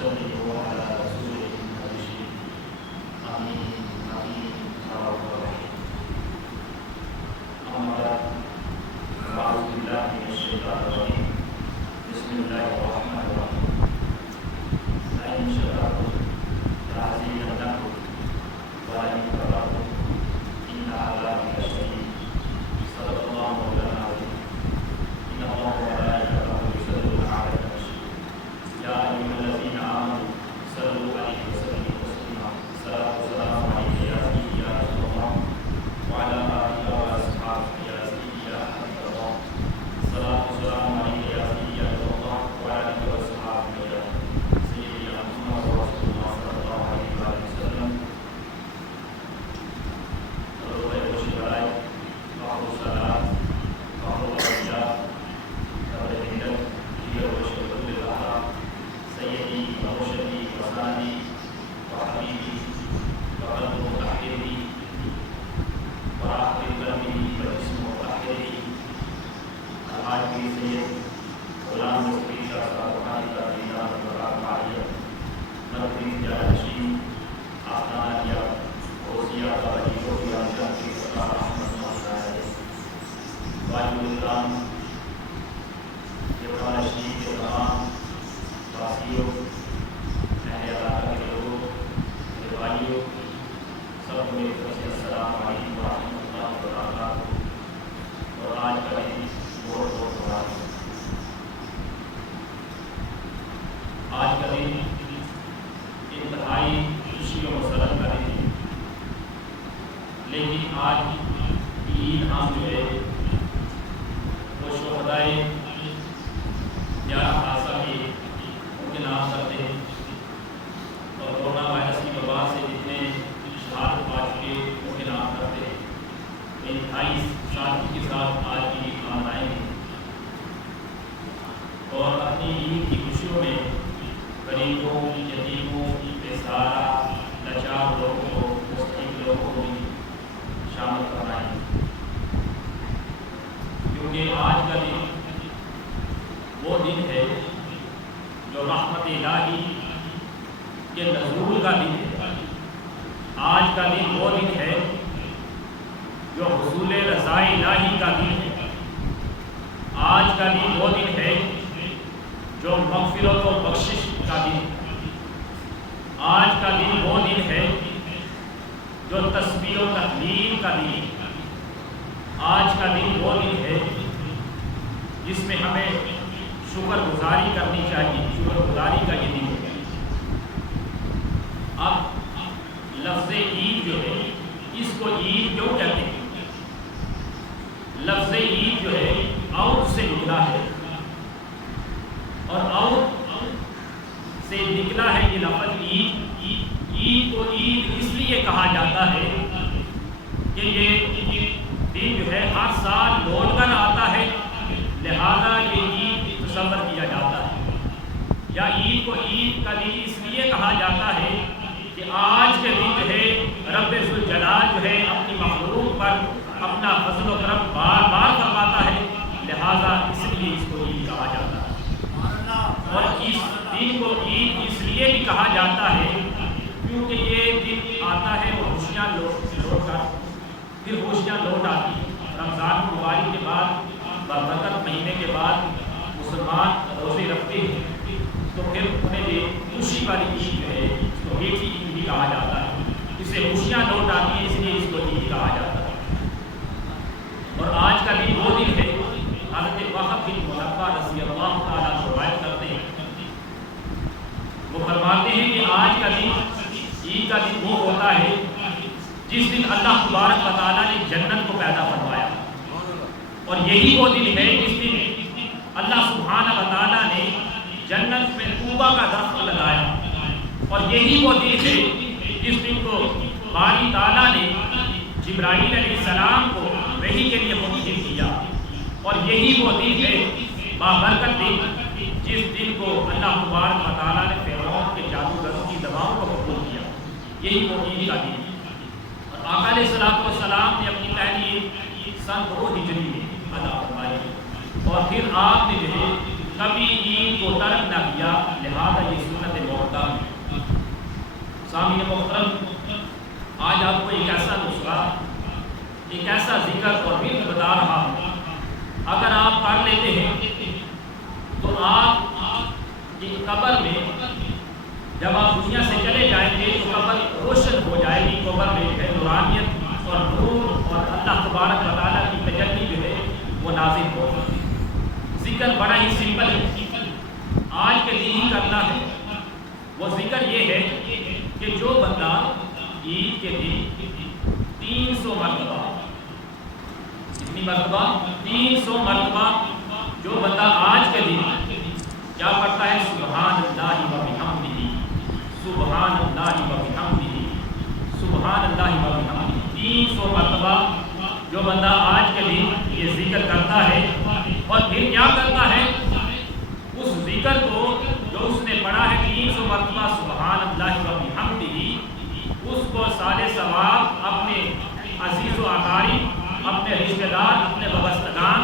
وصلوا على رسوله الرشيد آمين آمين يا رب العالمين. أما بعد فأعوذ بالله من الشيطان الرجيم. بسم الله الرحمن الرحيم. لئن شكرتم لأزيدنكم ولئن كفرتم إن عذابي لشديد. صدق الله مولانا العظيم. إن الله وملائكته يصلون على النبي يا أيها الذين آمنوا صلوا عليه وسلموا تسليما. الصلاة والسلام عليك يا سيدي يا رسول الله وعلى آلك وأصحابك يا سيدي يا حبيب الله. الصلاة والسلام عليك يا سيدي يا رسول الله وعلى آلك وأصحابك يا سيدي يا محمد رسول الله صلى الله عليه وسلم. آج کا دن انتہائی خوشی و مسرت کا دن ہے، لیکن آج عید ہم جو ہے وہ شہدائے 11 خاصہ کے ان کے نام کرتے ہیں، اور کورونا وائرس کی وبا سے جتنے شہادت پا چکے ان کے نام کرتے ہیں۔ انتہائی سادگی کے ساتھ آج کی عید منائیں گے اور اپنی عید کی خوشیوں میں غریبوں، یتیموں، بیسہارا، لاچار لوگوں کو، مستحق لوگوں کو بھی شامل کروائیں، کیونکہ آج کا دن وہ دن ہے جو رحمت الہی کے نزول کا دن ہے۔ آج کا دن وہ دن ہے جو حصول رضا الہی کا دن ہے۔ آج کا دن وہ دن ہے جو مغفرت و بخشش کا دن ہے۔ آج کا دن وہ دن ہے جو تسبیح و تحلیل کا دن ہے۔ آج کا دن وہ دن ہے جس میں ہمیں شکر گزاری کرنی چاہیے۔ شکر گزاری کا یہ دن ہے۔ اب لفظ عید جو ہے اس کو عید کیوں کہتے ہیں؟ لفظ عید جو ہے عود سے نکلا ہے، اور عود سے نکلا ہے یہ لفظ عید۔ عید کو عید اس لیے کہا جاتا ہے کہ یہ دن جو ہے ہر سال لوٹ کر آتا ہے، لہذا یہ عید تصور کیا جاتا ہے۔ یا عید کو عید کا دن اس لیے کہا جاتا ہے کہ آج کے دن جو ہے رب ذوالجلال جو ہے اپنی مخلوق پر اپنا فضل و کرم بار بار فرماتا ہے، لہذا اس لیے اس کو عید کہا جاتا ہے۔ اور اس دن کو عید اس لیے بھی کہا جاتا ہے کیونکہ یہ دن آتا ہے وہ خوشیاں لوٹ کر پھر خوشیاں لوٹ آتی ہیں۔ رمضان مبارک کے بعد برکت مہینے کے بعد مسلمان روزے رکھتے ہیں تو پھر انہیں یہ خوشی والی عید جو ہے اس کو میٹھی عید بھی کہا جاتا ہے۔ اس سے خوشیاں لوٹ آتی ہیں، اس لیے اس کو عید کہا جاتا ہے۔ اور آج کا دن وہ دن ہے حضرت وہب بن منبہ رضی اللہ تعالیٰ روایت کرتے ہیں، وہ فرماتے ہیں کہ آج کا دن عید کا دن وہ ہوتا ہے جس دن اللہ تبارک و تعالیٰ نے جنت کو پیدا فرمایا، اور یہی وہ دن ہے جس دن اللہ سبحانہ و تعالیٰ نے جنت میں طوبہ کا درخت لگایا، اور یہی وہ دن ہے جس دن کو باری تعالیٰ نے جبرائیل علیہ السلام کو وحی کے لیے منتخب کیا، اور یہی وہ دن ہے بابرکت دن جس دن کو اللہ تبارک و تعالیٰ نے فرعون کے جادوگروں کی دواؤں کو قبول کیا۔ یہی وہ عید کا دن ہے۔ اور آقا علیہ السلام نے اپنی پہلی عید سن 2 ہجری میں ادا فرمائی، اور پھر آپ نے جو ہے کبھی عید کو ترک نہ کیا، لہذا یہ سنت موقع سامعین محترم، آج آپ کو ایک ایسا نسخہ، ایک ایسا ذکر اور ورد بتا رہا ہوں، اگر آپ پڑھ لیتے ہیں تو آپ کی قبر میں جب آپ دنیا سے چلے جائیں گے تو قبر روشن ہو جائے گی، قبر میں جو ہے نورانیت اور نور اور اللہ تبارک و تعالیٰ کی تجلی جو ہے وہ نازل ہوگی۔ ذکر بڑا ہی سمپل ہے، آج کے دن ہی کرنا ہے۔ وہ ذکر یہ ہے کہ جو بندہ عید کے دن 300 مرتبہ، کتنی مرتبہ؟ 300 مرتبہ جو بندہ آج کے دن کیا پڑھتا ہے؟ سبحان اللہ و بحمدہ، سبحان اللہ و بحمدہ، سبحان اللہ و بحمدہ، 300 مرتبہ جو بندہ آج کے دن یہ ذکر کرتا ہے اور پھر کیا کرتا ہے؟ اس ذکر کو جو اس نے پڑھا ہے 300 مرتبہ سبحان اللہ و بحمدہ، اس کو سارے ثواب اپنے عزیز و اقارب، اپنے رشتہ دار، اپنے وابستگان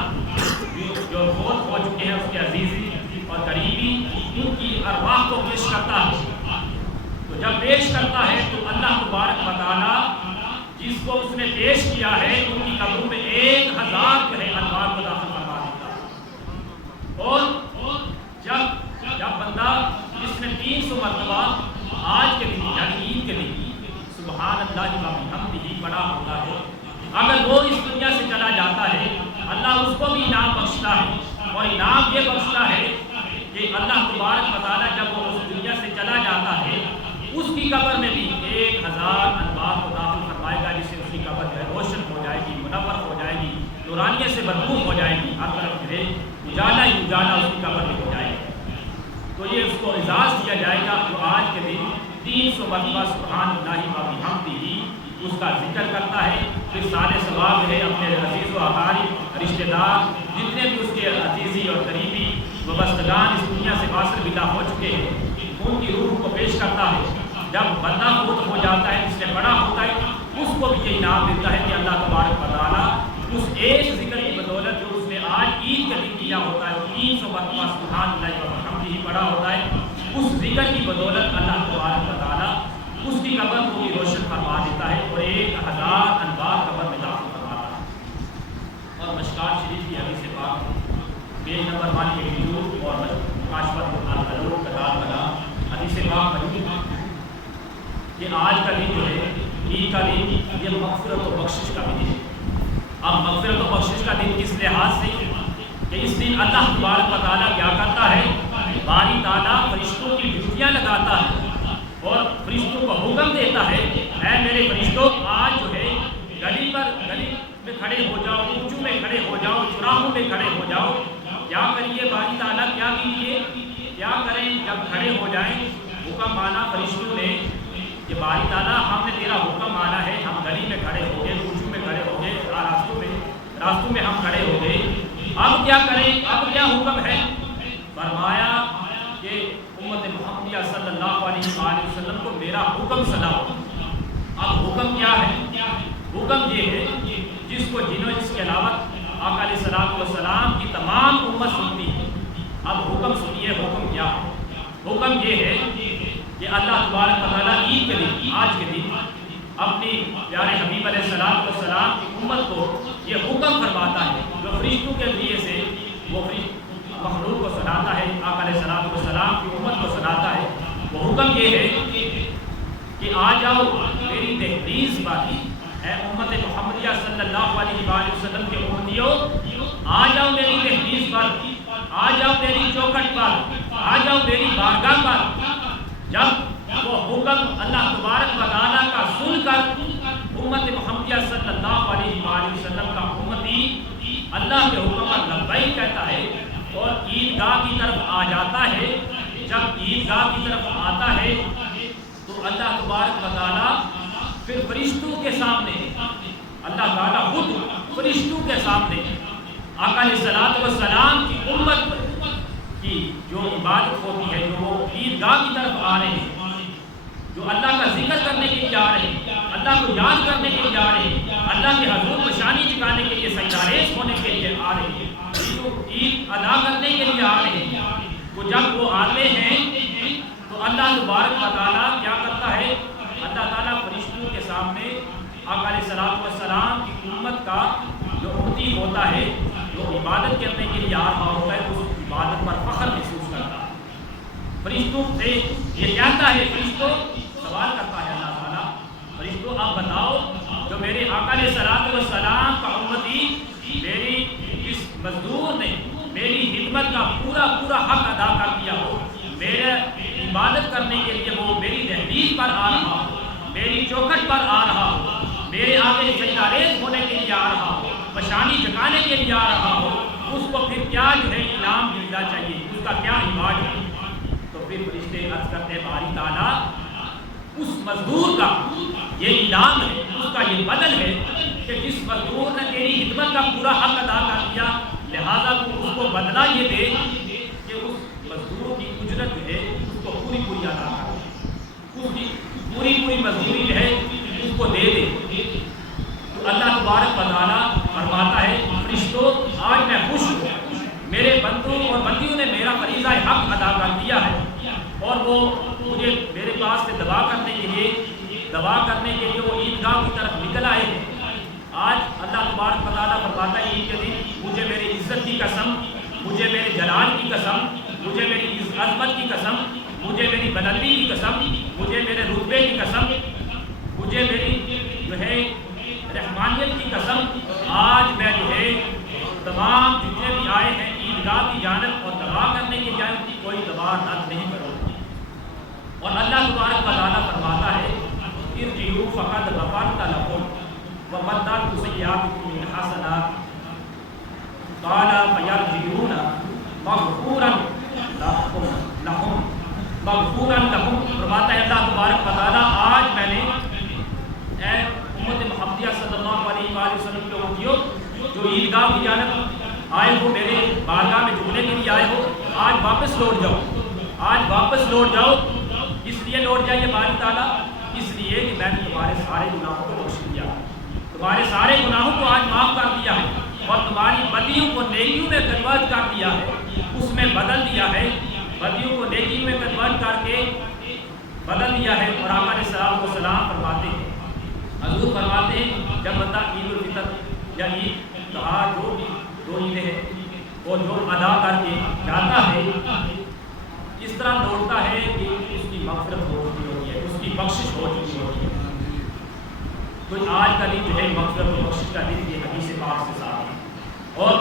جو فوت ہو چکے ہیں اس کے عزیزی اور قریبی، ان کی ارواح کو پیش کرتا ہے۔ تو جب پیش کرتا ہے تو اللہ تبارک و تعالیٰ جس کو اس نے پیش کیا ہے ان کی قبروں میں 1000 جو ہے انوار کو داخل کروا دیتا ہے۔ اور جب بندہ جس نے 300 مرتبہ آج کے دن یعنی عید کے دن سبحان اللہ و بحمدہ پڑھا ہوتا ہے، اگر وہ اس دنیا سے چلا جاتا ہے اللہ اس کو بھی انعام بخشتا ہے، اور انعام یہ بخشتا ہے کہ اللہ تبارک و تعالیٰ جب وہ اس دنیا سے چلا جاتا ہے اس کی قبر میں بھی 1000 انوار کو داخل فرمائے گا، جس سے اس کی قبر جو ہے روشن ہو جائے گی، منور ہو جائے گی، نورانیت سے بھرپور ہو جائے گی، ہر طرف جو ہے اجالا ہی اجالا اس کی قبر میں ہو جائے گا۔ تو یہ اس کو اعزاز دیا جائے گا جو آج کے دن 300 مرتبہ سبحان اللہ و بحمدہ اس کا ذکر کرتا ہے، پھر سارے ثواب جو ہے اپنے عزیز و اقارب، رشتہ دار، جتنے بھی اس کے عزیزی اور قریبی وابستگان اس دنیا سے فاصل بلا ہو چکے ہیں، ان کی روح کو پیش کرتا ہے۔ جب بندہ فوت ہو جاتا ہے، جس نے پڑھا ہوتا ہے، اس کو بھی یہ انعام دیتا ہے کہ اللہ تبارک و تعالیٰ اس ایک ذکر کی بدولت جو اس نے آج عید کے دن کیا ہوتا ہے، 300 مرتبہ سبحان اللہ و بحمدہ پڑھا ہوتا ہے، اس ذکر کی بدولت اللہ تبارک و تعالیٰ اس کی قبر کو بھی روشن فرما دیتا ہے اور 1000 انوار قبر میں داخل فرماتا ہے۔ اور مشکات شریف کی حدیث پاک پیج نمبر 182 اور مکاشفۃ القلوب کتاب بنا حدیث پاک موجود کہ آج کا دن جو ہے عید کا دن یہ مغفرت و بخشش کا بھی دن ہے۔ اب مغفرت و بخشش کا دن کس لحاظ سے کہ اس دن اللہ تبارک و تعالیٰ کیا کرتا ہے؟ باری تعالیٰ فرشتوں کی ڈیوٹیاں لگاتا ہے اور فرشتوں کو حکم دیتا ہے، اے میرے فرشتوں آج جو ہے گلی میں کھڑے ہو جاؤ، اونچوں میں کھڑے ہو جاؤ، چراہوں میں کھڑے ہو جاؤ۔ کیا کریے باری تعالیٰ؟ کیا کیجیے؟ کیا کریں؟ جب کھڑے ہو جائیں حکم مانا فرشتوں نے کہ باری تعالیٰ ہم نے تیرا حکم مانا ہے، ہم گلی میں کھڑے ہو گئے، اونچوں میں کھڑے ہو گئے، راستوں میں ہم کھڑے ہو گئے، اب کیا کریں؟ اب کیا حکم ہے؟ فرمایا کہ امت محمدیہ صلی اللہ علیہ وآلہ وسلم کو میرا حکم سناؤ۔ اب حکم کیا ہے؟ حکم یہ ہے جس کو جس کے علاوہ آقا علیہ الصلوۃ والسلام کی تمام امت سنتی ہے۔ اب حکم سنیے، حکم کیا ہے؟ حکم یہ ہے کہ اللہ تبارک و تعالیٰ عید کے دن، آج کے دن اپنی پیارے حبیب علیہ السلام کی امت کو یہ حکم فرماتا ہے جو فرشتوں کے ذریعے سے وہ مخلوق کو سناتا ہے، آقا علیہ السلام کی امت کو سناتا ہے۔ وہ حکم یہ ہے کہ آ جاؤ میری تحدیث پر، اے امت محمدیہ صلی اللہ علیہ وآلہ وسلم کے امتیوں، آ جاؤ میری تحدیث پر، آ جاؤ میری چوکھٹ پر، آ جاؤ میری بارگاہ پر۔ جب وہ حکم اللہ تبارک و تعالیٰ کا سن کر امت محمدیہ صلی اللہ علیہ وآلہ وسلم کا امتی اللہ کے حکم پر لبیک کہتا ہے اور عیدگاہ کی طرف آ جاتا ہے، جب عیدگاہ کی طرف آتا ہے تو اللہ تبارک و تعالیٰ پھر فرشتوں کے سامنے، اللہ تعالیٰ خود فرشتوں کے سامنے آقا علیہ السلام کی امت کی جو عبادت ہوتی ہے، جو وہ عیدگاہ کی طرف آ رہے ہیں، جو اللہ کا ذکر کرنے کے لیے آ رہے ہیں، اللہ کو یاد کرنے کے لیے آ رہے ہیں، اللہ کے حضور کو شانی جھکانے کے لیے سجداریز ہونے کے لیے آ رہے ہیں، عید ادا کرنے کے لیے آ رہے ہیں، تو جب وہ آتے ہیں تو اللہ تبارک و تعالیٰ کیا کرتا ہے؟ ہوتا ہے جو عبادت کرنے کے لیے آ رہا ہوتا ہے اس عبادت پر فخر محسوس کرتا ہے. فرشتوں سے یہ کہتا ہے، فرشتوں سوال کرتا ہے اللہ تعالیٰ، فرشتوں آپ بتاؤ جو میرے آقا علیہ الصلوۃ والسلام کا امتی میری اس مزدور نے میری خدمت کا پورا پورا حق ادا کر دیا ہو، میرے عبادت کرنے کے لیے وہ میری دہلیز پر آ رہا ہو، میری چوکھٹ پر آ رہا ہو، میرے آگے سجدہ ریز ہونے کے لیے آ رہا ہو، پشانی جھکانے کے لیے آ رہا ہو، اس کو پھر کیا جو ہے انعام ملنا چاہیے، اس کا کیا علاج ہے؟ تو پھر فرشتے عرض کرتے ہیں باری تعالیٰ اس مزدور کا یہ انعام ہے، اس کا یہ بدل ہے کہ جس مزدور نے تیری خدمت کا پورا حق ادا کر دیا، لہذا تو اس کو بدلہ یہ دے کہ اس مزدور کی اجرت جو ہے اس کو پوری پوری ادا کر، اس کی پوری پوری مزدوری جو ہے اس کو دے دے. تو اللہ تبارک و تعالیٰ فرماتا ہے فرشتوں آج میں خوش ہوں، میرے بندوں اور بندیوں نے میرا فریضہ حق ادا کر دیا ہے اور وہ مجھے میرے پاس سے دعا کرنے کے لیے وہ عیدگاہ کی طرف نکل آئے ہیں. آج اللہ تبارک و تعالیٰ فرماتا ہے عید کے دن مجھے میری عزت کی قسم، مجھے میرے جلال کی قسم، مجھے میری عظمت کی قسم، مجھے میری بلندی کی قسم، مجھے میرے رتبے کی قسم، مجھے میری جو ہے رحمانیت کی قسم، آج میں جو ہے تمام جتنے بھی آئے ہیں عیدگاہ کی جانب اور دعا کرنے کی جانب کی کوئی دعا رد نہیں کروں. اور اللہ تبارک و تعالیٰ فرماتا ہے ارجعوا فقد غفرت لكم وبدلت سيئاتكم بالحسنات قال فيرجعون مغفورا لهم مغفورا لهم. فرماتا ہے اللہ تبارک و تعالیٰ آج میں نے اے امت محمدیہ صلی اللہ علیہ وآلہ وسلم کے امتیوں جو عیدگاہ کی جانب آئے ہو، میرے بارگاہ میں جھکنے کے لیے آئے ہو، آج واپس لوٹ جاؤ، آج واپس لوٹ جاؤ. اس لیے لوٹ جائیے باری تعالیٰ، اس لیے کہ میں نے تمہارے سارے گناہوں کو بخش دیا، تمہارے سارے گناہوں کو آج معاف کر دیا ہے اور تمہاری بدیوں کو نیکیوں میں کنورٹ کر دیا ہے، اس میں بدل دیا ہے، بدیوں کو نیکیوں میں کنورٹ کر کے بدل دیا ہے. اور آقا علیہ السلام فرماتے ہیں، حضور فرماتے ہیں جب بندہ عید الفطر یا عید تہوار جو بھی دو عیدیں ہیں وہ جو ادا کر کے جاتا ہے اس طرح لوٹتا ہے کہ اس کی مغفرت ہو چکی ہوتی ہے، اس کی بخشش ہو چکی ہوتی ہے. تو آج کا دن جو ہے مغفرت و بخشش کا دن یہ حدیث پاک سے ساتھ ہے. اور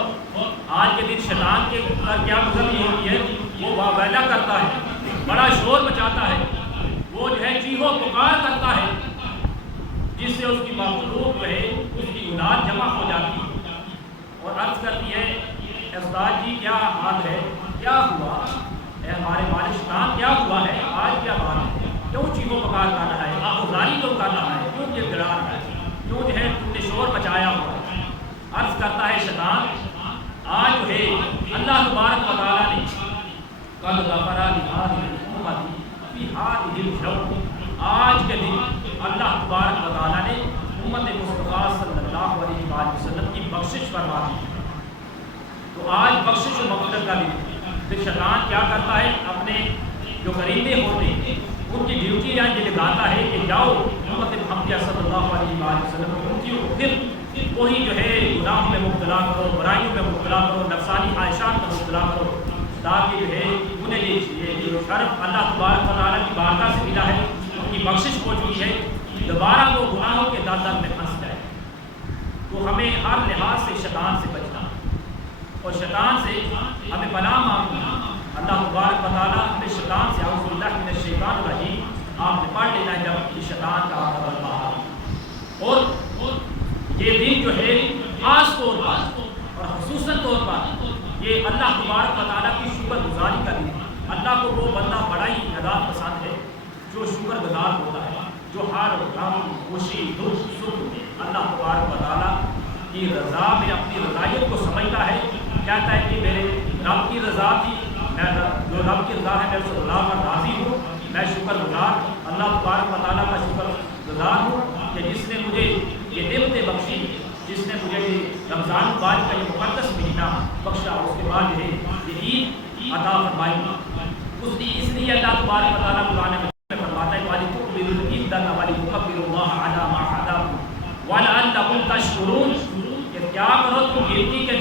آج کے دن شیطان کے پر کیا گزرنی ہوتی ہے، وہ واویلا کرتا ہے، بڑا شور مچاتا ہے، وہ جو ہے چیخو پکار کرتا ہے، جس سے اس کی مخلوق جو ہے اس کی اولاد جمع ہو جاتی ہے اور عرض کرتی ہے استاد جی کیا حال ہے، کیا ہوا اے ہمارے مالک شیطان، کیا ہوا ہے، آج کیا بات ہے، کیوں چیخو پکار کر رہا ہے، آہوزاری کیوں کر رہا ہے، کیوں گڑ گڑا رہا ہے، کیوں جو ہے تم نے شور مچایا ہوا ہے. عرض کرتا ہے شیطان آج جو ہے اللہ تبارک و تعالیٰ نے قد غفر لهذه الامة في هذه اليوم، آج کے دن اللہ تبارک و تعالیٰ نے امت مصطفیٰ صلی اللہ علیہ وآلہ وسلم کی بخشش فرما دی. تو آج بخشش و مغفرت کا دن. پھر شیطان کیا کرتا ہے، اپنے جو قریبے ہوتے ہیں ان کی ڈیوٹی یہ لگاتا ہے کہ جاؤ امت محمدیہ صلی اللہ علیہ وآلہ وسلم کی امتیوں کو پھر وہی جو ہے گناہوں میں مبتلا کرو، برائیوں میں مبتلا کرو، نفسانی خواہشات میں مبتلا کرو، تاکہ جو ہے انہیں یہ جو شرف اللہ تبارک و تعالیٰ کی بارگاہ سے ملا ہے، ان کی بخشش ہو چکی ہے، دوبارہ وہ گناہوں کے دلدل میں پھنس جائے. تو ہمیں ہر لحاظ سے شیطان سے بچنا اور شیطان سے ہمیں پناہ مانگنا. اللہ تبارک و تعالیٰ ہمیں شیطان سے اعوذ باللہ من الشیطان الرجیم آپ نے پڑھ لینا ہے جب شیطان کا آپ کا. اور یہ دن جو ہے خاص طور پر اور خصوصاً طور پر یہ اللہ تبارک و تعالیٰ کی شکر گزاری کا دن. اللہ کو وہ بندہ بڑا ہی زیادہ پسند ہے جو شکر گزار ہوتا ہے، جو ہر غم خوشی دکھ سکھ اللہ تبارک و تعالیٰ کی رضا میں اپنی رضائیت کو سمجھتا ہے. کہتا ہے کہ میرے رب کی رضا تھی، میں جو رب کی رضا ہے میں اس اللہ پر راضی ہوں، میں شکر گزار اللہ تبارک و تعالیٰ کا شکر گزار ہوں کہ جس نے مجھے یہ نعمتیں بخشی، جس نے مجھے رمضان مبارک کا یہ مقدس مہینہ بخشا، اس کے بعد یہ عید عطا فرمائی. اس لیے اللہ تبارک و تعالیٰ قرآن میں فرماتا ہے وَلِتُكْمِلُوا الْعِدَّةَ وَلِتُكَبِّرُوا اللَّهَ عَلَىٰ مَا هَدَاكُمْ وَلَعَلَّكُمْ تَشْكُرُونَ. کہ کیا کرو تم گنتی کے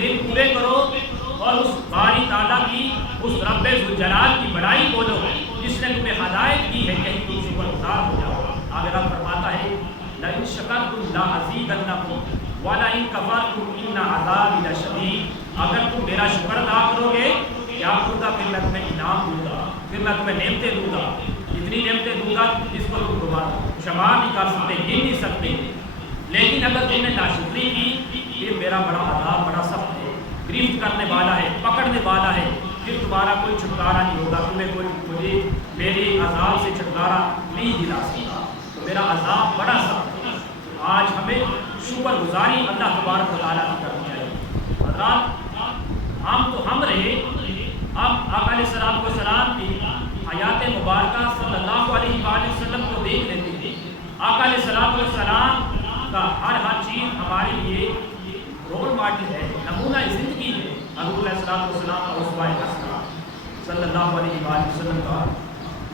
شکرتم لازیدنکم ولئن کفرتم ان عذابی لشدید، اگر تم میرا شکر ادا کرو گے کیا ہوگا، پھر میں تمہیں انعام دوں گا، پھر میں تمہیں نعمتیں دوں گا، اتنی نعمتیں دوں گا جس کو تم دوبارہ شمار نہیں کر سکتے، گن نہیں سکتے۔ لیکن اگر تم نے ناشکری کی پھر میرا بڑا عذاب بڑا سخت ہے، گرفت کرنے والا ہے، پکڑنے والا ہے، پھر تمہارا کوئی چھٹکارا نہیں ہوگا، تمہیں کوئی مجھے میرے عذاب سے چھٹکارا نہیں دلا سکتا، تو میرا عذاب بڑا سخت ہے۔ آج ہمیں شکر گزاری اللہ تبارک و تعالیٰ کی کرنی چاہیے۔ حضرات ہم رہے، اب آقا علیہ السلام کو سلام کی حیات مبارکہ صلی اللہ علیہ وآلہ وسلم کو دیکھ لیتے تھے۔ آقا علیہ السلام کا ہر چیز ہمارے لیے رول ماڈل ہے، نمونہ زندگی ہے۔ حضور علیہ السلام کا اسوہ حسنہ صلی اللہ علیہ وآلہ وسلم کا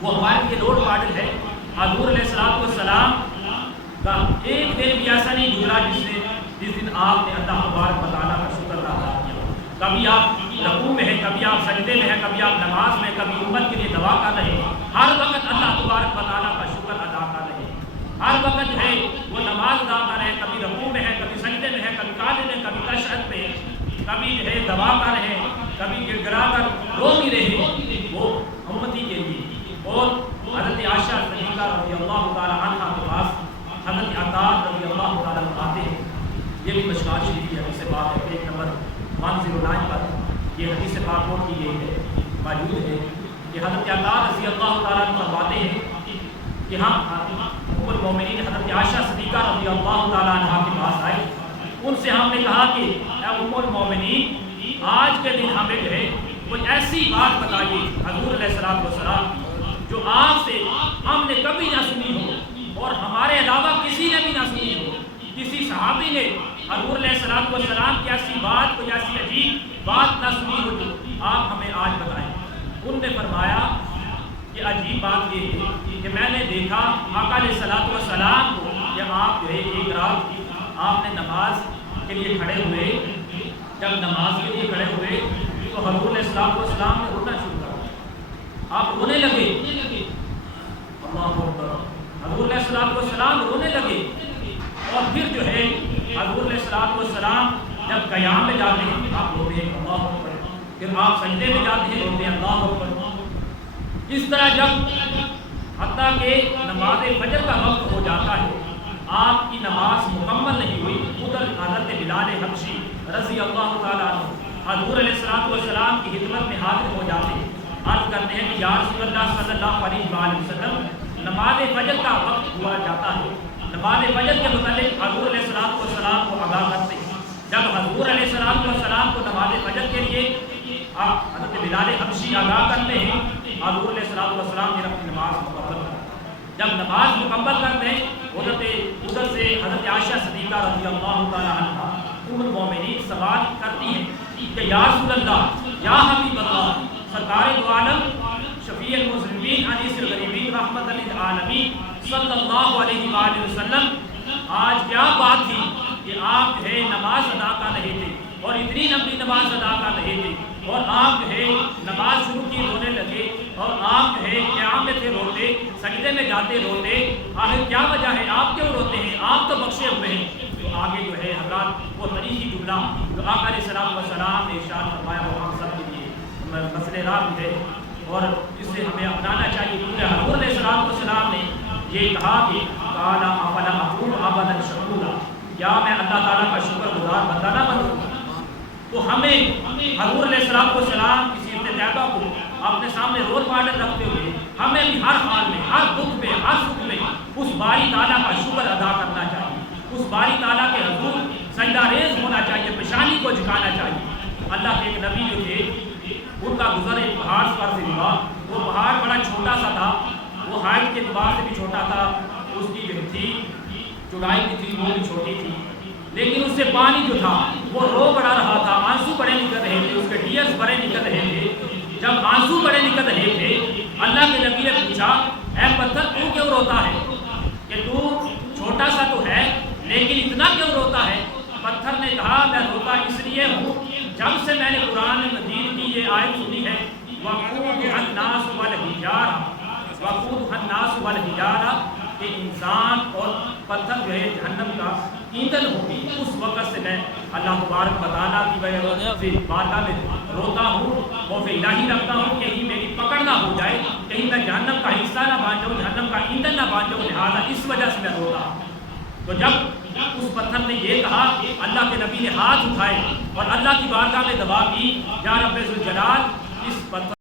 وہ ہمارے لیے رول ماڈل ہے۔ حضور علیہ السلام کا ایک دن بھی ایسا نہیں گزرا جس دن آپ نے اللہ تبارک و تعالیٰ کا شکر ادا کیا۔ کبھی آپ رکوع میں ہیں، کبھی آپ سجدے میں ہیں، کبھی آپ نماز میں، کبھی امت کے لیے دعا کر رہے ہیں، ہر وقت اللہ تبارک و تعالیٰ کا شکر ادا کر رہے ہیں۔ ہر وقت جو ہے وہ نماز ادا کر رہے ہیں، کبھی رکوع میں ہے، کبھی سجدے میں ہے، کبھی قاعدے میں، کبھی تشہد میں، کبھی جو ہے دعا کر رہے ہیں، کبھی گر گرا کر رو بھی رہے ہیں وہ امتی کے لیے۔ اور حضرت عائشہ صدیقہ رضی اللہ تعالیٰ عنہ کے پاس حضرت عطا رضی اللہ تعالیٰ عنہ آتے ہیں، یہ بھی مشکات شریف کی حدیث پاک ہے، پیج نمبر 109 پر یہ حدیث پاک نوٹ کی گئی ہے، موجود ہے کہ حضرت عطا رضی اللہ تعالیٰ عنہ فرماتے ہیں کہ ہم ام المومنین حضرت عائشہ صدیقہ رضی اللہ تعالیٰ عنہ کے پاس آئے، ان سے ہم نے کہا کہ اے ام المومنین آج کے دن ہمیں جو ہے کوئی ایسی بات بتائیے حضور علیہ السلام جو آپ سے ہم نے کبھی نہ سنی ہو اور ہمارے علاوہ کسی نے بھی نہ سنی ہو، کسی صحابی نے حضور علیہ السلام کی ایسی بات، کوئی ایسی عجیب بات نہ سنی ہو جو آپ ہمیں آج بتائیں۔ ان نے فرمایا کہ عجیب بات یہ ہے کہ میں نے دیکھا آقا علیہ السلام کو کہ آپ جو ہے ایک رات آپ نے نماز کے لیے کھڑے ہوئے، جب نماز کے لیے کھڑے ہوئے تو حضور علیہ السلام نے رونا شروع کر دیا، آپ رونے لگے، اللہ اکبر، حضور علیہ السلام رونے لگے۔ اور پھر جو ہے حضور علیہ السلام جب قیام میں جاتے ہیں آپ روتے ہیں اللہ اکبر، پھر آپ سجدے میں جاتے ہیں روتے ہیں اللہ اکبر۔ اس طرح جب حتیٰ کہ نماز فجر کا وقت ہو جاتا ہے، آپ کی نماز مکمل نہیں ہوئی، ادھر حضرت بلال حبشی رضی اللہ تعالیٰ عنہ حضور علیہ السلام کی خدمت میں حاضر ہو جاتے ہیں، عرض کرتے ہیں کہ یا رسول اللہ صلی اللہ علیہ وآلہ وسلم نماز فجر کا وقت ہوا جاتا ہے، نماز فجر کے متعلق حضور علیہ السلام کو آگاہ کرتے ہیں۔ جب حضور علیہ السلام کو نماز فجر کے لیے حضرت بلال حبشی آگاہ کرتے ہیں، حضور علیہ السلام نے اپنی نماز مکمل کر، جب نماز مکمل کرتے ہیں ادھر سے حضرت عائشہ صدیقہ رضی اللہ تعالیٰ عنہ ام المومنین سوال کرتی ہیں کہ یا رسول اللہ، یا حبیب اللہ، سرکار دو عالم، شفیع المذنبین، انیس الغریبین، رحمت للعالمین صلی اللہ علیہ وآلہ وسلم، آج کیا بات تھی کہ آپ جو ہے نماز ادا کر رہے تھے اور اتنی لمبی نماز ادا کر رہے تھے اور آپ جو ہے نماز شروع کی رونے لگے اور آپ جو ہے قیام میں تھے روتے، سجدے میں جاتے روتے، آخر کیا وجہ ہے، آپ کیوں روتے ہیں، آپ تو بخشے ہوئے ہیں۔ تو آگے جو ہے حضرات وہ تاریخی جملہ جو آقا علیہ السلام نے ارشاد فرمایا وہ ہم سب کے لیے مسئلہ راہ ہے اور اس سے ہمیں اپنانا چاہیے، کیونکہ حضور علیہ السلام نے یہ کہا کہ قال افلا اکون عبدا شکورا، کیا میں اللہ تعالیٰ کا شکر گزار بندہ نہ بنوں؟ تو ہمیں حضور علیہ السلام کی سیرت طیبہ کو اپنے سامنے رول ماڈل رکھتے ہوئے ہمیں بھی ہر حال میں، ہر دکھ میں، ہر سکھ میں اس باری تعالیٰ کا شکر ادا کرنا چاہیے، اس باری تعالیٰ کے حضور سجدہ ریز ہونا چاہیے، پیشانی کو جھکانا چاہیے۔ اللہ کے ایک نبی جو تھے ان کا گزر ایک پہاڑ پر سے ہوا، وہ پہاڑ بڑا چھوٹا سا تھا، وہ ہائٹ کے اعتبار سے بھی چھوٹا تھا، اس کی جو تھی چوڑائی کی تھی وہ بھی چھوٹی تھی، لیکن اس سے پانی جو تھا وہ رو بڑا رہا تھا، آنسو بڑے نکل رہے تھے، اس کے ٹیئرز بڑے نکل رہے تھے۔ جب آنسو بڑے نکل رہے تھے اللہ کے نبی نے پوچھا اے پتھر تو کیوں روتا ہے، کہ تو چھوٹا سا تو ہے لیکن اتنا کیوں روتا ہے؟ پتھر نے کہا میں روتا اس لیے ہوں جب سے میں نے قرآن مجید کی یہ آیت سنی ہے وَقُودُهَا النَّاسُ وَالْحِجَارَةُ وَقُودُهَا النَّاسُ وَالْحِجَارَةُ کہ انسان اور پتھر جو ہے جہنم کا ایندھن ہوگی، اس وقت سے میں اللہ تبارک و تعالیٰ کی بارگاہ میں روتا ہوں، خوف الہی رکھتا ہوں کہ کہیں میری پکڑ نہ ہو جائے، کہیں میں جہنم کا حصہ نہ بن جاؤں، جہنم کا ایندھن نہ بن جاؤں، لہٰذا اس وجہ سے میں روتا ہوں۔ تو جب اس پتھر نے یہ کہا، اللہ کے نبی نے ہاتھ اٹھائے اور اللہ کی بارگاہ میں دعا کی، یا رب ذوالجلال اس پتھر